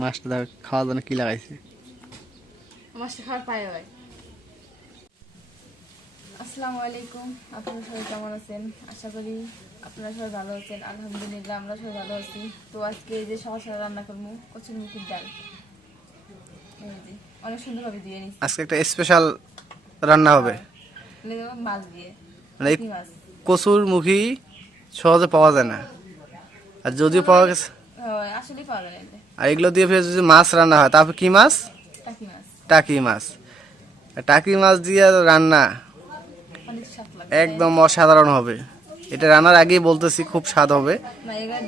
মাছটা খাওয়ার জন্য কি লাগাইছে? মাছটা খাওয়ার পায়ে হয়। আসসালামু আলাইকুম আপনারা সবাই কেমন আছেন? আশা করি আপনারা সবাই ভালো আছেন। আলহামদুলিল্লাহ আমরা সবাই ভালো আছি। তো আজকে এই যে সকাল রান্না করব কচুর মুখির ডাল। অনেক সুন্দরভাবে দিয়ে নিচ্ছি আজকে একটা স্পেশাল রান্না হবে। মাছ দিয়ে মানে মাছ। কচুর মুখী সহজে পাওয়া যায় না। আর যদিও পাওয়া গেছে। আর এগুলো দিয়ে ফের যদি মাছ রান্না হয় তারপর কি মাছ? টাকি মাছ। টাকি মাছ। দিয়ে রান্না অনেক একদম অসাধারণ হবে। এটা রান্নার আগেই বলতেছি খুব স্বাদ হবে। না এগুলো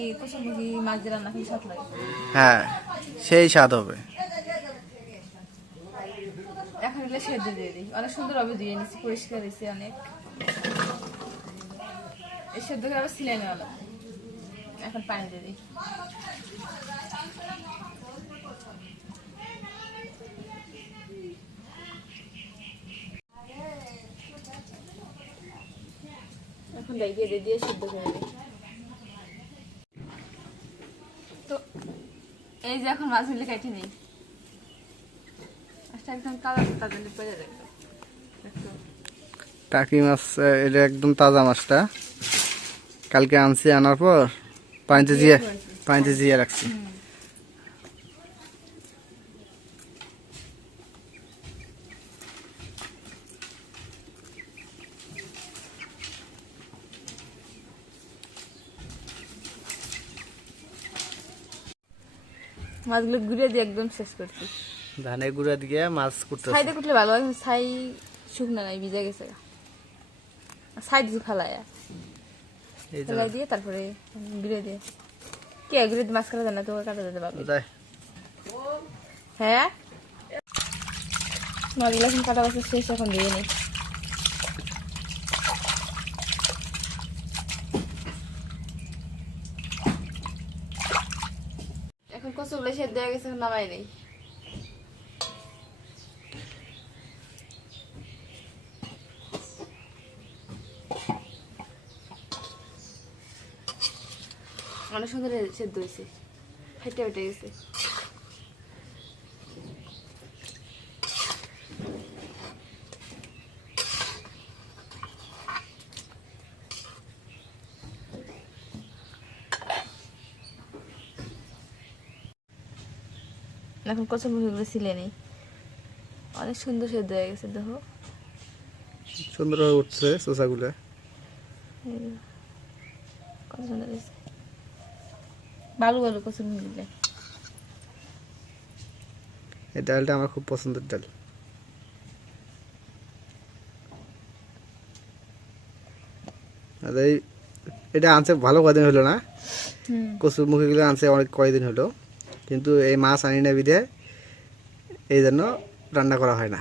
এই কচুর মুখি মাছ দিয়ে রান্না খুব স্বাদ লাগে। হ্যাঁ সেই স্বাদ হবে। এখন এগুলো সেদ্ধ দিয়ে দিই। অনেক সুন্দরভাবে দিয়ে নিচ্ছি পরিষ্কার অনেক। এই সেদ্ধ করে আবার সিলাই এখন পানি দিয়ে দিই। এখন দিয়ে দিয়ে সেদ্ধ করে দিই তো এই যে এখন মাছগুলি কেটে নিই। একদম কালো তাদের পড়ে যাবে। টাকি মাছ এটা একদম তাজা মাছটা। কালকে আনছি আনার পর পানিতে জিয়ে পানিতে জিয়ে রাখছি। মাছগুলো ঘুরে দিয়ে একদম শেষ করছি। ধানের গুঁড়া দিয়ে মাছ করতেছি ছাইতে কুটলে ভালো হয় ছাই শুকনো নাই ভিজে গেছে ছাই দিছি ফেলায়। এই যে ফেলাই দিয়ে তারপরে ঘুরে দিয়ে। কে ঘুরে মাছ কাটা যায় না তোকে কাটা যেতে পারবে। হ্যাঁ? মাছগুলো এখন কাটা বাছা শেষ এখন দিয়ে নি। এখন কচুগুলো সেদ্ধ হয়ে গেছে নামাই নেই। অনেক সুন্দর সেদ্ধ হয়েছে। ফেটে ফেটে গেছে। এখন কচু মুখিগুলো ছিলে নেই। অনেক সুন্দর সেদ্ধ হয়ে গেছে দেখো। সুন্দর হয়ে উঠছে শোষাগুলো কত সুন্দর হয়েছে বালু বালু কচু মুখিগুলো এই ডালটা আমার খুব পছন্দের ডাল। এই এটা আনছে ভালো কদিন হলো না? কচুর মুখিগুলো আনছে অনেক কয়দিন হলো। কিন্তু এই মাছ আনি না বিধে এই জন্য রান্না করা হয় না।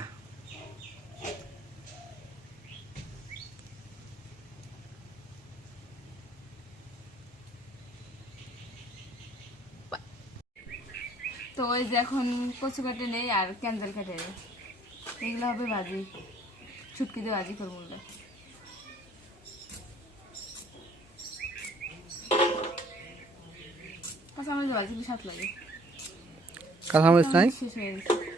যে এখন কচু কাটে নেই আর ক্যান্ডেল কাটে নেই। এগুলো হবে ভাজি। ছুটকি দিয়ে ভাজি করব কাঁচামরিচ কাঁচা মরিচ ভাজি কি স্বাদ লাগে। কাঁচামরিচ নাই? শেষ হয়ে গেছে।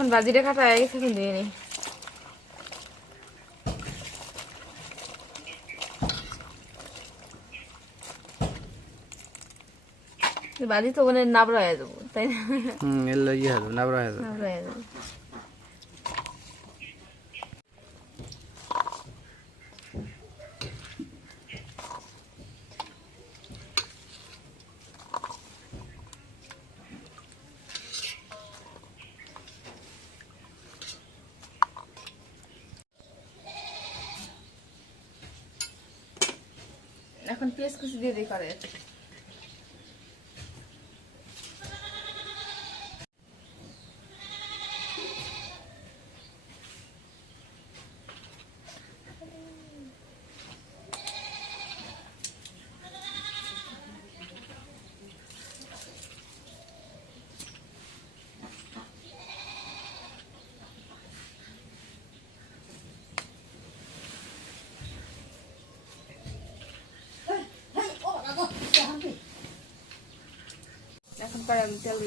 এখন বাজিটা কাটা হয়ে গেছে এখন দিয়ে নিই। বাজি তো ওখানে নাবড়া হয়ে যাব তাই না? হুম এলো ইয়ে হবে নাবরা হয়ে যাব। নাবড়া হয়ে যাব। এখন পেঁয়াজ কুচি দিয়ে দিই করে এখন পরে আমি তেল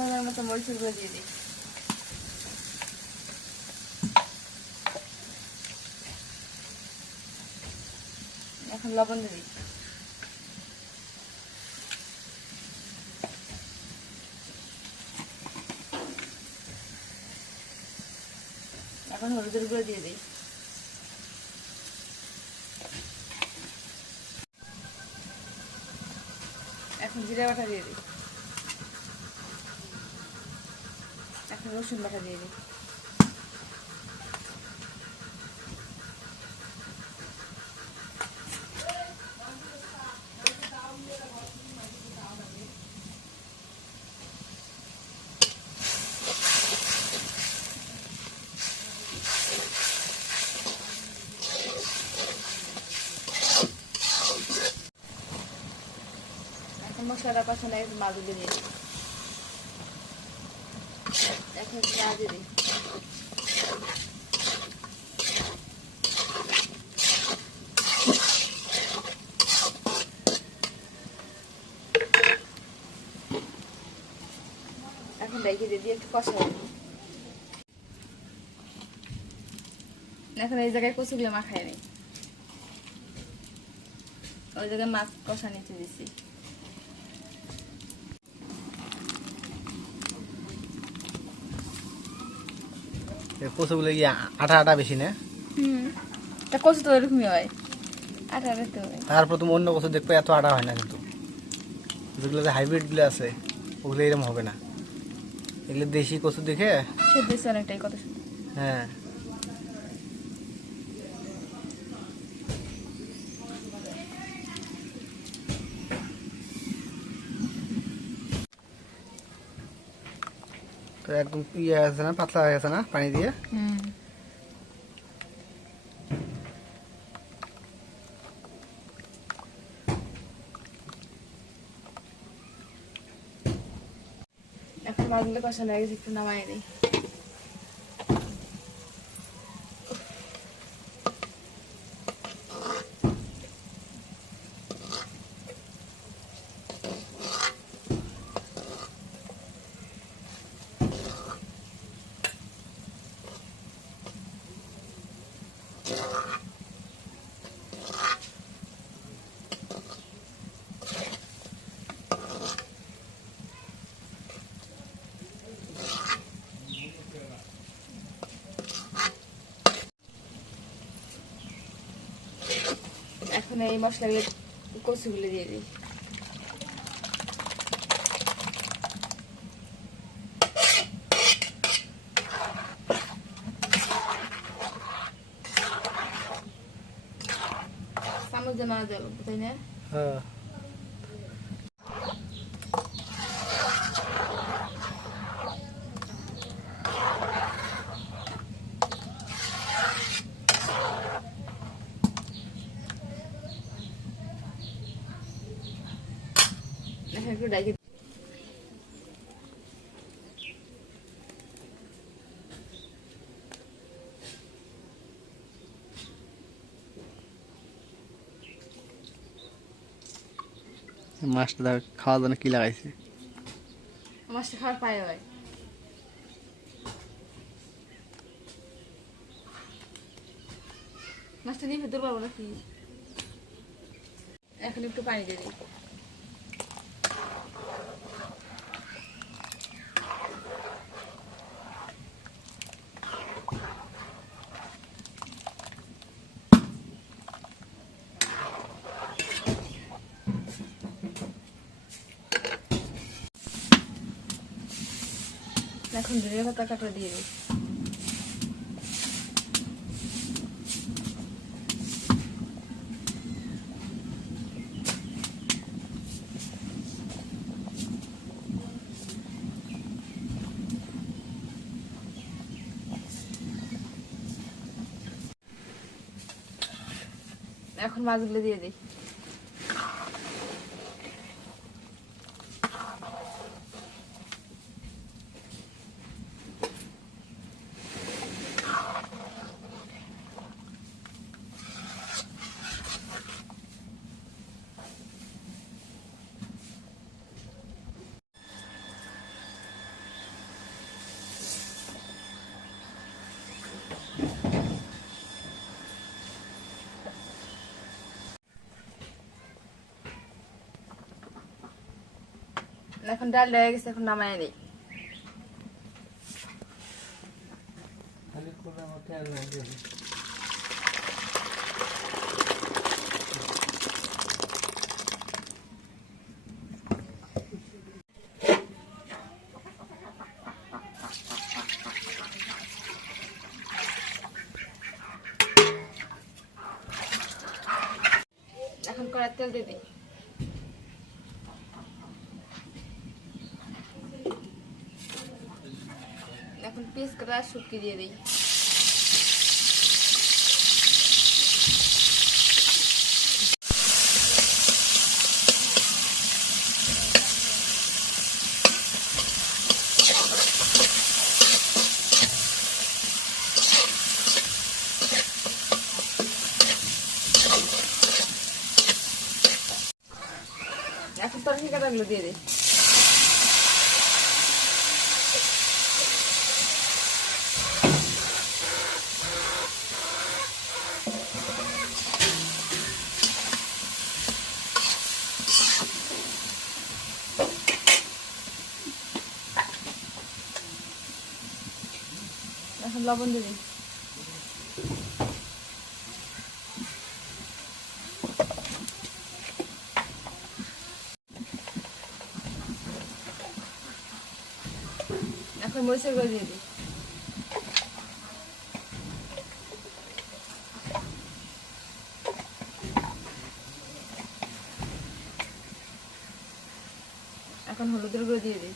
পরিমাণ মতো মরিচের গুঁড়ো দিয়ে দিই। এখন লবণ দিয়ে দিই। এখন হলুদের গুঁড়ো দিয়ে দিই। এখন জিরা বাটা দিয়ে দিই। এখন রসুন বাটা দিয়ে দিই এখন মশলাটা কষানো একটু মাছ দিয়ে দিই এখন দিয়ে দিই এখন রেখে দিয়ে একটু কষাই এখন এই জায়গায় কচুগুলো মাখাই নেই। ওই জায়গায় মাছ কষা নিতে দিছি। কচুগুলো গিয়ে আঠা আঠা বেশি না। হুম তা কচু তো এরকমই হয়। আটা রাখতে তারপর তুমি অন্য কচু দেখবে এত আঠা হয় না কিন্তু। যেগুলো যে হাইব্রিডগুলো আছে ওগুলো এরকম হবে না। এগুলো দেশি কচু দেখে অনেকটাই কত হ্যাঁ। একদম ইয়ে আছে না, পাতলা হয়ে গেছে না, পানি দিয়ে? এখন মাছগুলো কষা লাগে একটু নামাই দিই এখন এই মশলাগুলো কচুগুলো দিয়ে দিই চামচ দিয়ে মারা দেবো তাই না হ্যাঁ একটু ডাইকে মাছটা ধর, খাওয়ার জন্য কি লাগাইছে? মাছটা খাওয়ার পায়ে হয়। মাছটা নিয়ে ভেতর পাবো নাকি? এখন একটু পানি দিয়ে দিই। এখন ধনিয়া পাতা কাটা দিয়ে দিই এখন মাছগুলো দিয়ে দিই এখন ডাল হয়ে গেছে এখন নামায় নেই এখন কড়ার তেল দিয়ে দিই এখন পিস করা শুকিয়ে দিয়ে দিই এখন তরকারি কাটাগুলো দিয়ে দিই এখন লবণ দিই এখন মরিচের গুঁড়ো দিয়ে দিই এখন হলুদের গুঁড়ো দিয়ে দিই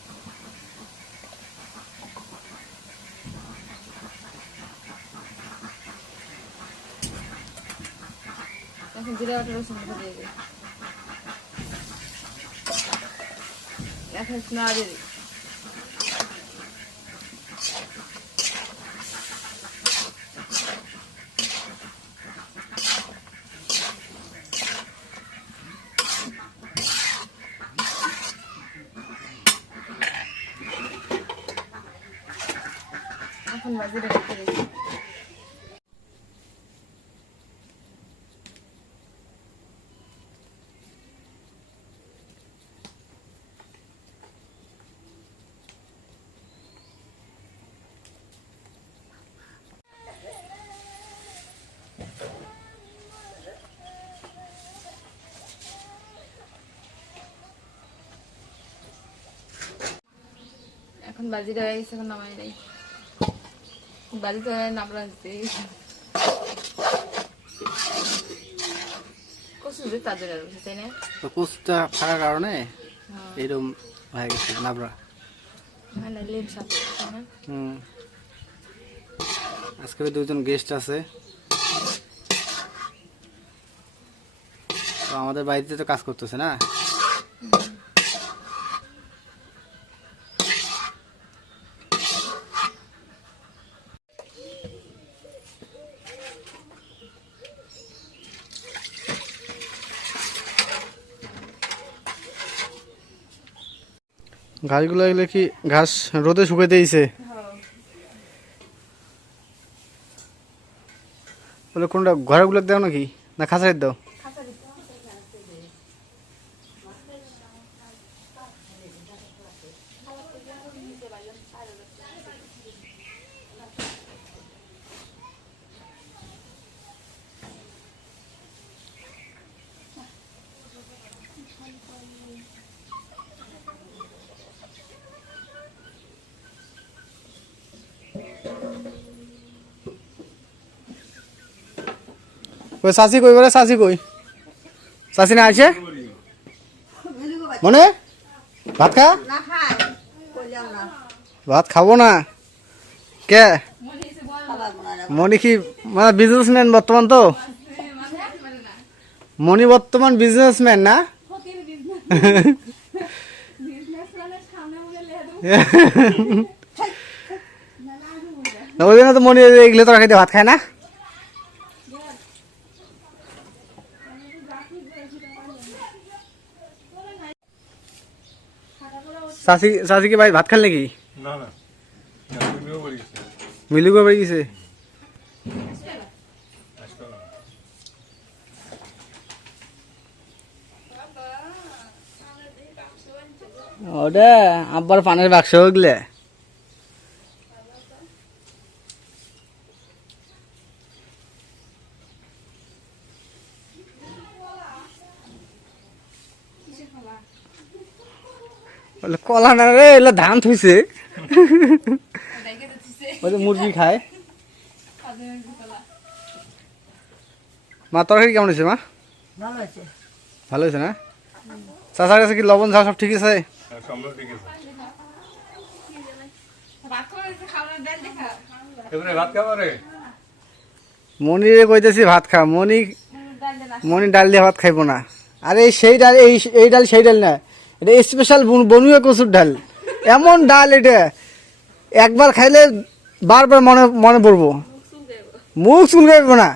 এখন জিরা বাটা রসুন বাটা দিয়ে দিই এখন বাজিটা রেখে দিই এখন বাজিটা হয়ে গেছে এখন নামাই নাই। বাজিতে নামলা দিতে কচু যে তাদের আর তাই না? তো কোচটা থাকার কারণে হ্যাঁ। এরকম হয়ে গেছে নাবরা মানে লেম সাপ হুম। আজকে দুজন গেস্ট আছে। তো আমাদের বাড়িতে তো কাজ করতেছে না? ঘাসগুলো এগুলো কি ঘাস রোদে শুকে দিয়েছে? বলে, কোনটা ঘরগুলো দাও নাকি? না খাঁচাই দাও ওই চাচি কই বলে চাচি কই? চাচি না আছে মনে? ভাত খা? ভাত খাব না। কে? মনি কি মানে বিজনেসম্যান বর্তমান তো? মনি বর্তমান বিজনেসম্যান না? না, ওই জন্য তো মনি এগুলো তো রাখাইতে ভাত খায় না? চাচি চাচি কি ভাই ভাত খাল নাকি? মিলি করে বেরিয়ে গেছে। ওটা আব্বার পানের বাক্স ওগুলো বলে কলা না রে এগুলো ধান থুইছে। ওই যে মুরগি খায়। মা তরকারি কেমন হয়েছে মা? ভালো আছে হয়েছে না? চাচার কাছে কি লবণ ঝাল সব ঠিক আছে? সম্ভব ঠিক আছে। ভাত করে খাওয়ার ডাল দেখা এবারে ভাত খাব রে? মনিরে কইতেছি ভাত খা। মনি মনি ডাল দিয়ে ভাত খাইবো না। আরে এই সেই ডাল এই এই ডাল সেই ডাল না। এটা স্পেশাল বনুয়া কচুর ডাল। এমন ডাল এটা। একবার খাইলে বারবার মনে মনে পড়ব। মুখ চুলকাইব না।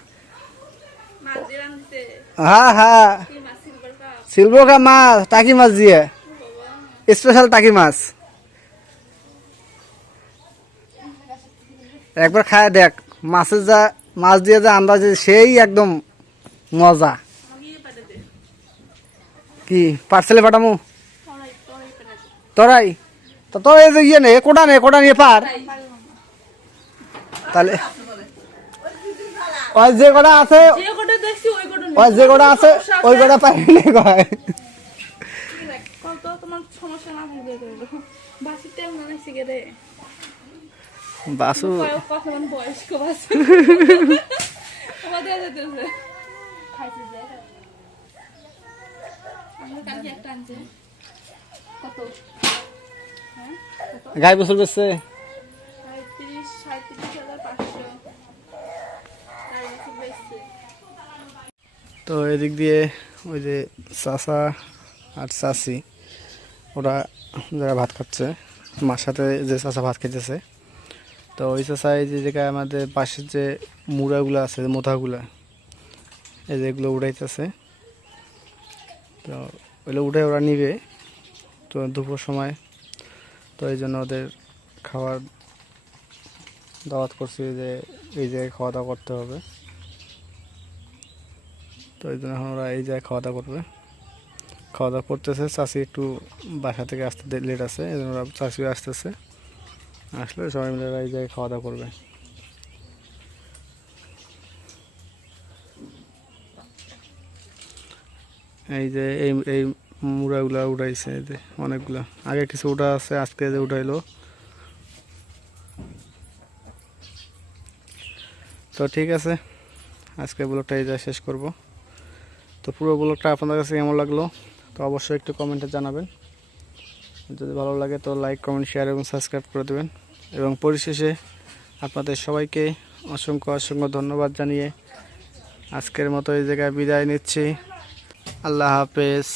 হ্যাঁ হ্যাঁ। কি মাছ সিলভার কাপ সিলভর কা মাছ, টাকি মাছ দিয়ে। স্পেশাল টাকি মাছ। একবার খায় দেখ, মাছের যা, মাছ দিয়ে যা আন্দাজে, সেই একদম মজা। কি পার্সেলে পাঠামু? তরাই। তো তোর এই যে ইয়ে নেই কোটা নেই কোটা নিয়ে পার? তাহলে ওই যে কটা আছে ওই যে কটা আছে ওই কটা কয় সমস্যা না রে। বাসু বয়স্ক বাস খাইতে যায় আমরা কালকে একটা আনছে কত গাই বছর বেচছে বেচছে তো এদিক দিয়ে ওই যে চাচা আর চাচি ওরা যারা ভাত খাচ্ছে মার সাথে যে চাচা ভাত খেতেছে তো ওই এই যে জায়গায় আমাদের পাশের যে মুড়াগুলো আছে মোথাগুলা এই যে এগুলো উড়াইতেছে। তো ওইগুলো উঠে ওরা নিবে। তো দুপুর সময়। তো এই জন্য ওদের খাবার দাওয়াত করছি যে, এই জায়গায় খাওয়া দাওয়া করতে হবে। তো এই জন্য এখন ওরা এই জায়গায় খাওয়া দাওয়া করবে। খাওয়া দাওয়া করতেছে চাষি একটু বাসা থেকে আসতে লেট আছে, এই জন্য ওরা চাষি আসতেছে। আসলে সবাই মিলে ওরা এই জায়গায় খাওয়া দাওয়া করবে। এই যে, এই এই মুড়াগুলা উঠাইছে যে, অনেকগুলা। আগে কিছু উঠা আছে, আজকে যে উঠাইলো তো ঠিক আছে, আজকে ব্লগটা এই যা শেষ করব। তো পুরো ব্লগটা আপনাদের কাছে কেমন লাগল, তো অবশ্যই একটু কমেন্টে জানাবেন। যদি ভালো লাগে তো লাইক কমেন্ট শেয়ার এবং সাবস্ক্রাইব করে দেবেন। এবং পরিশেষে আপনাদের সবাইকে অসংখ্য অসংখ্য ধন্যবাদ জানিয়ে আজকের মতো এই জায়গায় বিদায় নিচ্ছি। আল্লাহ হাফেজ।